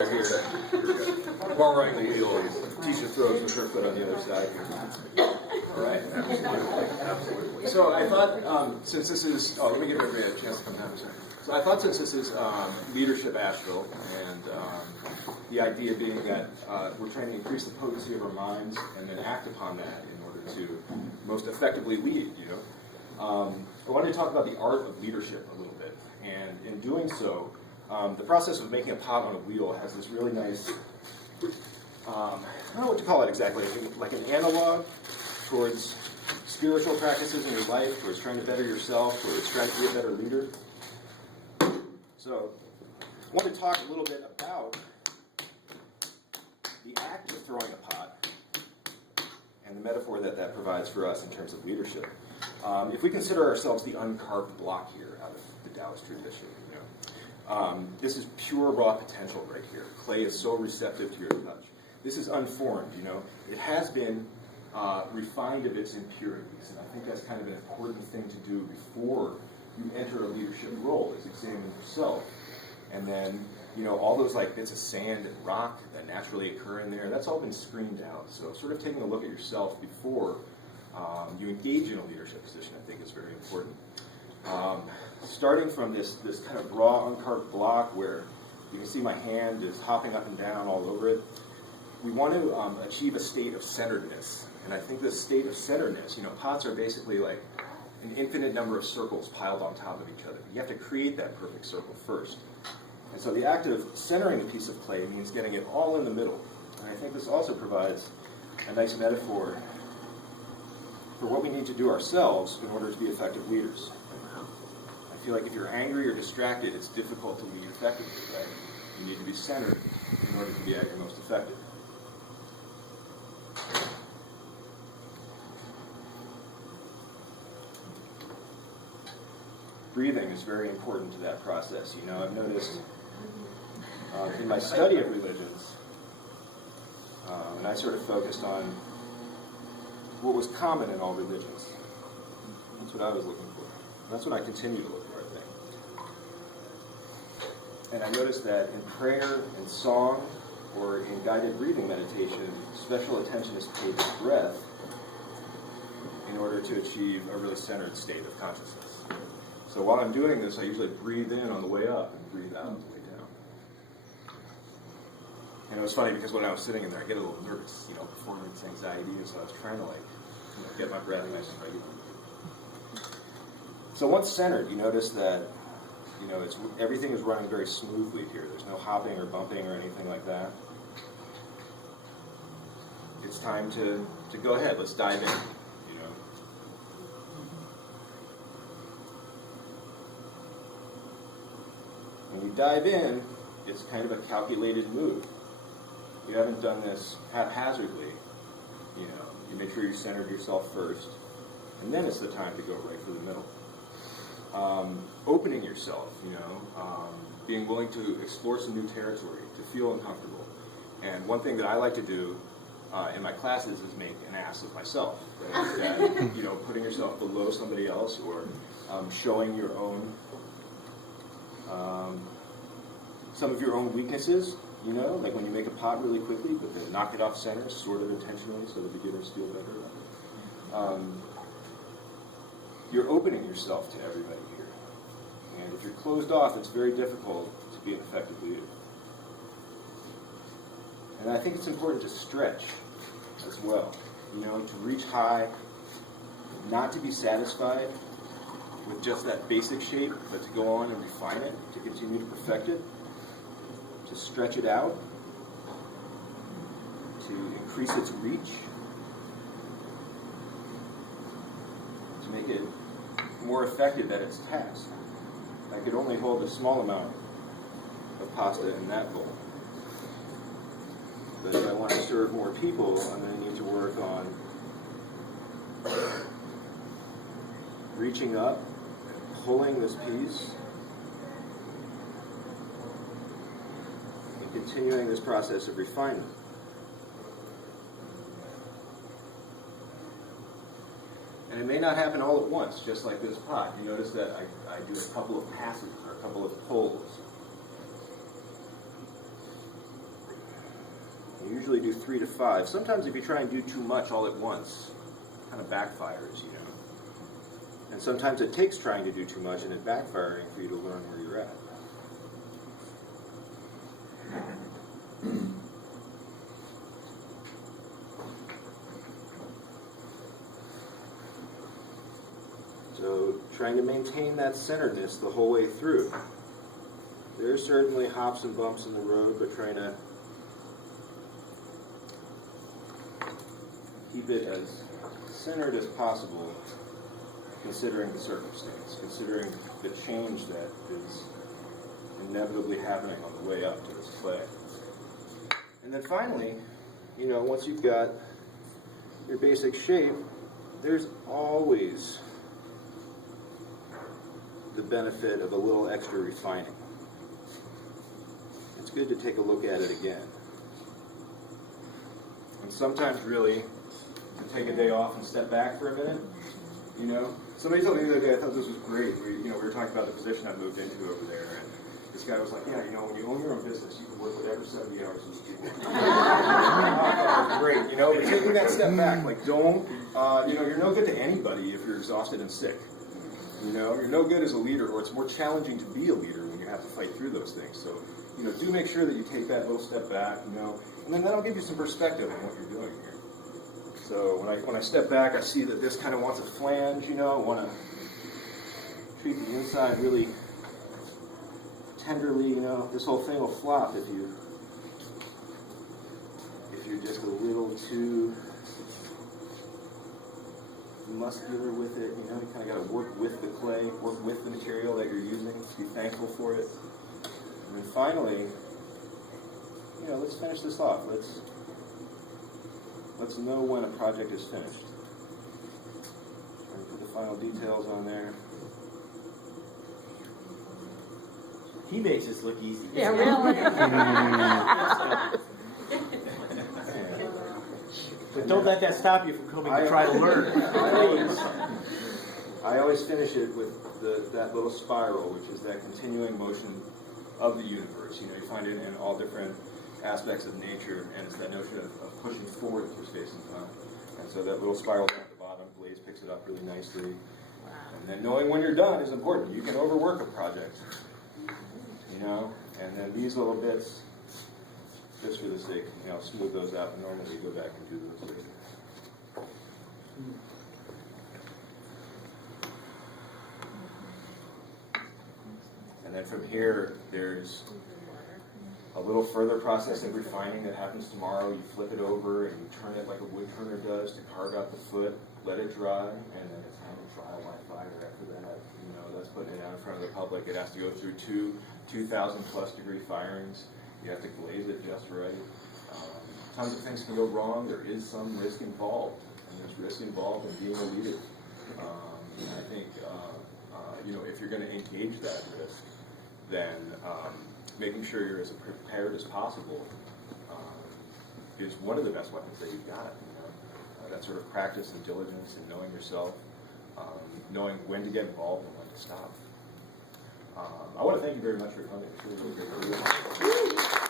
Here, more rightly, he'll teacher throws with her foot on the other side here. All right, absolutely. So I thought, since this is, let me give everybody a chance to come down. So I thought since this is Leadership Asheville, and the idea being that we're trying to increase the potency of our minds and then act upon that in order to most effectively lead, I wanted to talk about the art of leadership a little bit, and in doing so, the process of making a pot on a wheel has this really nice, I don't know what to call it exactly, like an analog towards spiritual practices in your life, towards trying to better yourself, towards trying to be a better leader. So, I want to talk a little bit about the act of throwing a pot and the metaphor that that provides for us in terms of leadership. If we consider ourselves the uncarved block here out of the Taoist tradition, this is pure raw potential right here. Clay is so receptive to your touch. This is unformed, It has been refined of its impurities, and I think that's kind of an important thing to do before you enter a leadership role, is examine yourself. And then, all those like bits of sand and rock that naturally occur in there, that's all been screened out. So sort of taking a look at yourself before you engage in a leadership position, I think is very important. Starting from this kind of raw, uncarved block where you can see my hand is hopping up and down all over it, we want to achieve a state of centeredness. And I think this state of centeredness, pots are basically like an infinite number of circles piled on top of each other. You have to create that perfect circle first. And so the act of centering a piece of clay means getting it all in the middle. And I think this also provides a nice metaphor for what we need to do ourselves in order to be effective leaders. I feel like if you're angry or distracted, it's difficult to lead effectively, right? You need to be centered in order to be at your most effective. Breathing is very important to that process. I've noticed in my study of religions, and I sort of focused on what was common in all religions. That's what I was looking for. And that's what I continue to look for, I think. And I noticed that in prayer, in song, or in guided breathing meditation, special attention is paid to breath in order to achieve a really centered state of consciousness. So while I'm doing this, I usually breathe in on the way up and breathe out on the way down. And it was funny because when I was sitting in there, I get a little nervous, performance anxiety, and so I was trying to get my breath nice and regular. So once centered, you notice that, everything is running very smoothly here. There's no hopping or bumping or anything like that. It's time to go ahead. Let's dive in, When you dive in, it's kind of a calculated move. You haven't done this haphazardly. You make sure you centered yourself first, and then it's the time to go right for the middle. Opening yourself, being willing to explore some new territory, to feel uncomfortable. And one thing that I like to do in my classes is make an ass of myself. Right? That, putting yourself below somebody else, or showing your own some of your own weaknesses, like when you make a pot really quickly, but then knock it off center, sort of intentionally, so the beginners feel better. You're opening yourself to everybody here. And if you're closed off, it's very difficult to be an effective leader. And I think it's important to stretch as well, to reach high, not to be satisfied with just that basic shape, but to go on and refine it, to continue to perfect it, to stretch it out, to increase its reach, to make it more effective at its task. I could only hold a small amount of pasta in that bowl. But if I want to serve more people, I'm going to need to work on reaching up, pulling this piece, and continuing this process of refinement. And it may not happen all at once, just like this pot. You notice that I do a couple of passes or a couple of pulls. usually do 3 to 5. Sometimes if you try and do too much all at once, it kind of backfires, you know. And sometimes it takes trying to do too much and it backfiring for you to learn where you're at. So trying to maintain that centeredness the whole way through. There's certainly hops and bumps in the road, but trying to keep it as centered as possible, considering the circumstance, considering the change that is inevitably happening on the way up to this play. And then finally, you know, once you've got your basic shape, there's always the benefit of a little extra refining. It's good to take a look at it again. And sometimes really to take a day off and step back for a minute, you know. Somebody told me the other day, I thought this was great. We were talking about the position I moved into over there, and this guy was like, yeah, you know, when you own your own business, you can work whatever 70 hours you want. That was great, you know, but taking that step back, like don't, you know, you're no good to anybody if you're exhausted and sick. You know, you're no good as a leader, or it's more challenging to be a leader when you have to fight through those things. So, you know, do make sure that you take that little step back, you know, and then that'll give you some perspective on what you're doing here. So when I step back, I see that this kind of wants a flange, you know, I want to treat the inside really tenderly, you know. This whole thing will flop if you're just a little too muscular with it, you know. You kind of got to work with the clay, work with the material that you're using, be thankful for it. And then finally, you know, let's finish this off. Let's know when a project is finished. And put the final details on there. He makes this look easy. Yeah, really. But don't let that stop you from coming to try to learn. I always finish it with that little spiral, which is that continuing motion of the universe. You know, you find it in all different aspects of nature, and it's that notion of pushing forward through space and time. And so that little spiral down at the bottom, Blaze picks it up really nicely. And then knowing when you're done is important. You can overwork a project, you know, and then these little bits, just for the sake, you know, smooth those out, and normally go back and do those later. And then from here, there's a little further process of refining that happens tomorrow. You flip it over and you turn it like a wood turner does to carve out the foot, let it dry, and then it's time to trial by fire after that. You know, that's putting it out in front of the public. It has to go through 2,000 plus degree firings. You have to glaze it just right. Tons of things can go wrong. There is some risk involved, and there's risk involved in being a leader. And I think, you know, if you're going to engage that risk, then making sure you're as prepared as possible is one of the best weapons that you've got. You know, that sort of practice and diligence and knowing yourself, knowing when to get involved and when to stop. I want to thank you very much for coming. It's really, really great.